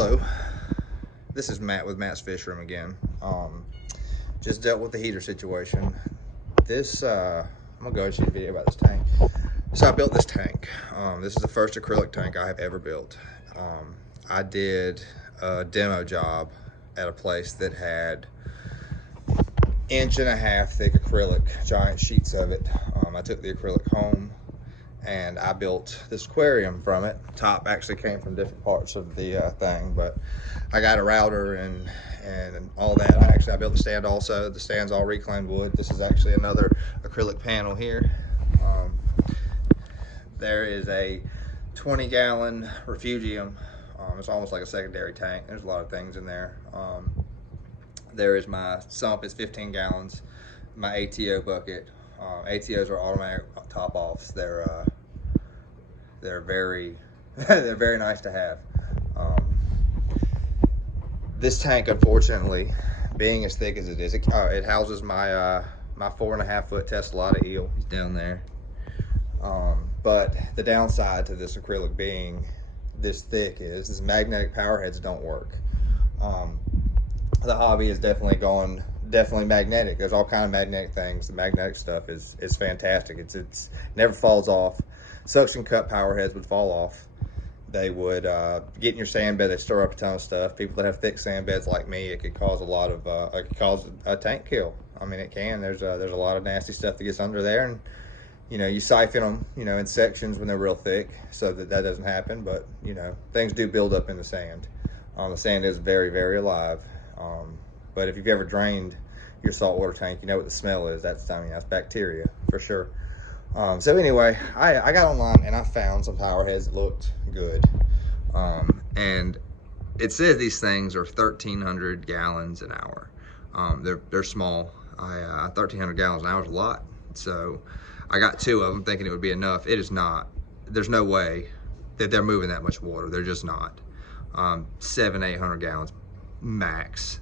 Hello, this is Matt with Matt's Fish Room again. Just dealt with the heater situation. I'm gonna go and shoot a video about this tank. So I built this tank. This is the first acrylic tank I have ever built. I did a demo job at a place that had 1.5 inch thick acrylic, giant sheets of it. I took the acrylic home and I built this aquarium from it. Top actually came from different parts of the thing, but I got a router and all that. I built the stand also. The stand's all reclaimed wood. This is actually another acrylic panel here. There is a 20-gallon refugium. It's almost like a secondary tank. There's a lot of things in there. There is my sump, it's 15 gallons. My ATO bucket. ATOs are automatic top offs. They're very they're very nice to have. This tank, unfortunately, being as thick as it is, it houses my my 4.5 foot Tesselata eel. He's down there. But the downside to this acrylic being this thick is magnetic power heads don't work. The hobby is definitely magnetic. There's all kind of magnetic things. The magnetic stuff is fantastic. It's never falls off. Suction cup power heads would fall off. They would get in your sand bed. They stir up a ton of stuff. People that have thick sand beds like me, it could cause a lot of it could cause a tank kill. I mean, it can. There's a lot of nasty stuff that gets under there, and you siphon them in sections when they're real thick so that doesn't happen. But things do build up in the sand. The sand is very, very alive. But if you've ever drained your saltwater tank, you know what the smell is. That's bacteria for sure. So anyway, I got online and I found some power heads that looked good. And it says these things are 1,300 gallons an hour. They're small. 1,300 gallons an hour is a lot. So I got 2 of them thinking it would be enough. It is not. There's no way that they're moving that much water. They're just not. 700-800 gallons max.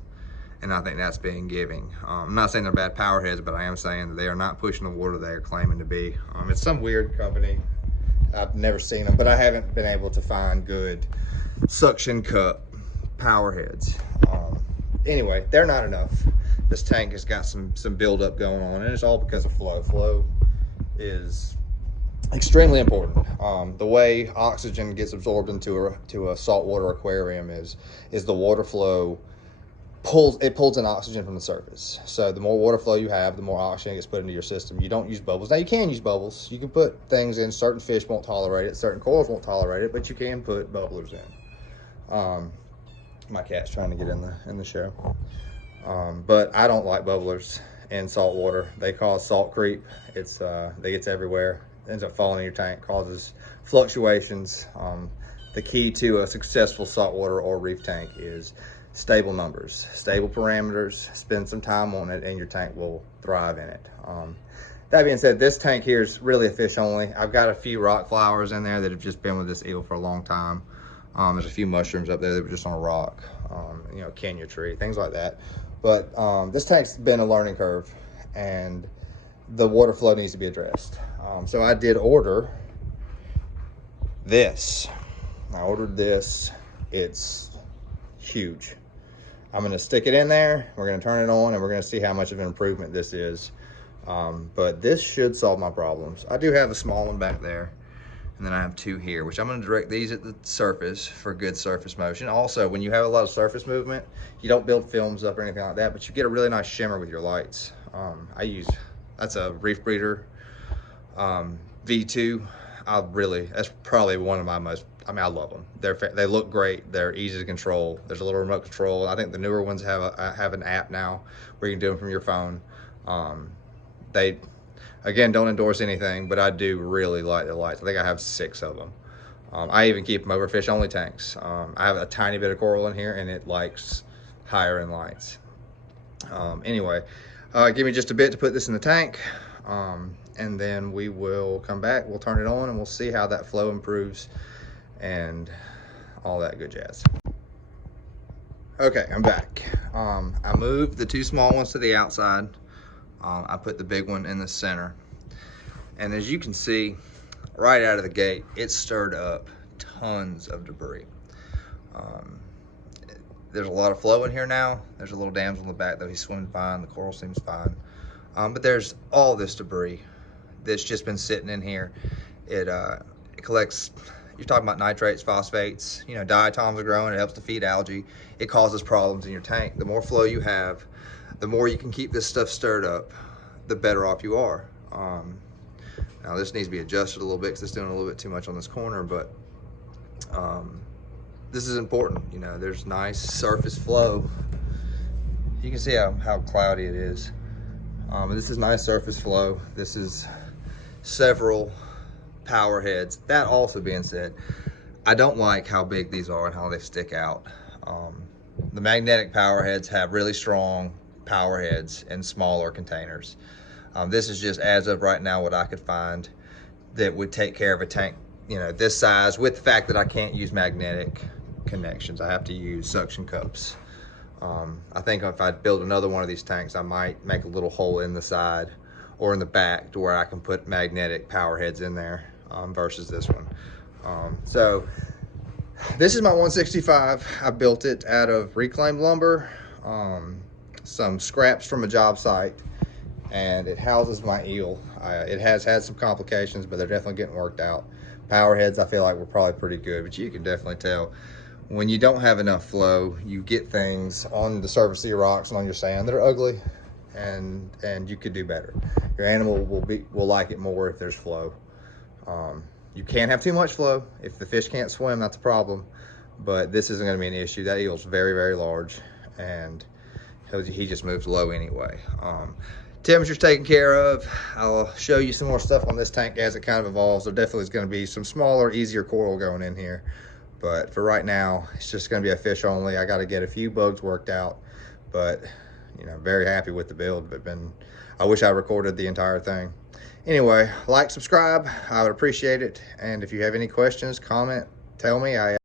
And I think that's being giving. I'm not saying they're bad power heads, but I am saying that they are not pushing the water they are claiming to be. It's some weird company. I've never seen them, but I haven't been able to find good suction cup power heads. Anyway, they're not enough. This tank has got some buildup going on, and it's all because of flow. Flow is extremely important. The way oxygen gets absorbed into a saltwater aquarium is the water flow pulls in oxygen from the surface. So the more water flow you have, the more oxygen gets put into your system. You don't use bubbles. Now you can use bubbles. You can put things in. Certain fish won't tolerate it. Certain corals won't tolerate it, but you can put bubblers in. My cat's trying to get in the show. But I don't like bubblers in salt water. They cause salt creep. They get everywhere. It ends up falling in your tank, causes fluctuations. The key to a successful saltwater or reef tank is stable numbers, stable parameters. Spend some time on it and your tank will thrive in it. That being said, this tank here is really a fish only. I've got a few rock flowers in there that have just been with this eel for a long time. There's a few mushrooms up there that were just on a rock, Kenya tree, things like that. But this tank's been a learning curve and the water flow needs to be addressed. So I did order this. I ordered this. It's huge. I'm going to stick it in there. We're going to turn it on and we're going to see how much of an improvement this is. But this should solve my problems. I do have a small one back there. And then I have 2 here, which I'm going to direct these at the surface for good surface motion. Also, when you have a lot of surface movement, you don't build films up or anything like that, but you get a really nice shimmer with your lights. That's a Reef Breeder V2. That's probably one of my most, I love them. They look great. They're easy to control. There's a little remote control. I think the newer ones have an app now where you can do them from your phone. They, again, don't endorse anything, but I do really like the lights. I think I have 6 of them. I even keep them over fish only tanks. I have a tiny bit of coral in here and it likes higher end lights. Anyway, give me just a bit to put this in the tank. And then we will come back, we'll turn it on and we'll see how that flow improves and all that good jazz. Okay, I'm back. I moved the 2 small ones to the outside. I put the big one in the center. And as you can see, right out of the gate, it stirred up tons of debris. There's a lot of flow in here now. There's a little damsel in the back though. He's swimming fine. The coral seems fine. But there's all this debris that's just been sitting in here. It collects, you're talking about nitrates, phosphates, you know, diatoms are growing, it helps to feed algae. It causes problems in your tank. The more flow you have, the more you can keep this stuff stirred up, the better off you are. Now this needs to be adjusted a little bit because it's doing a little bit too much on this corner, but this is important. You know, there's nice surface flow. You can see how cloudy it is. This is nice surface flow. This is several power heads. That also being said, I don't like how big these are and how they stick out. The magnetic power heads have really strong power heads in smaller containers. This is just, as of right now, what I could find that would take care of a tank, you know, this size, with the fact that I can't use magnetic connections. I have to use suction cups. I think if I build another one of these tanks, I might make a little hole in the side or in the back to where I can put magnetic power heads in there versus this one. So this is my 165. I built it out of reclaimed lumber, some scraps from a job site, and it houses my eel. It has had some complications, but they're definitely getting worked out. Power heads, I feel like, were probably pretty good, but you can definitely tell when you don't have enough flow, you get things on the surface of your rocks and on your sand that are ugly, and you could do better. Your animal will like it more if there's flow. You can't have too much flow. If the fish can't swim, that's a problem, but this isn't going to be an issue. That eel's very, very large, and he just moves low anyway. Temperature's taken care of. I'll show you some more stuff on this tank as it kind of evolves. There definitely is going to be some smaller, easier coral going in here, but for right now, it's just going to be a fish only. I got to get a few bugs worked out, but you know, very happy with the build. But I wish I recorded the entire thing. Anyway, like, subscribe, I would appreciate it. And if you have any questions, comment, tell me.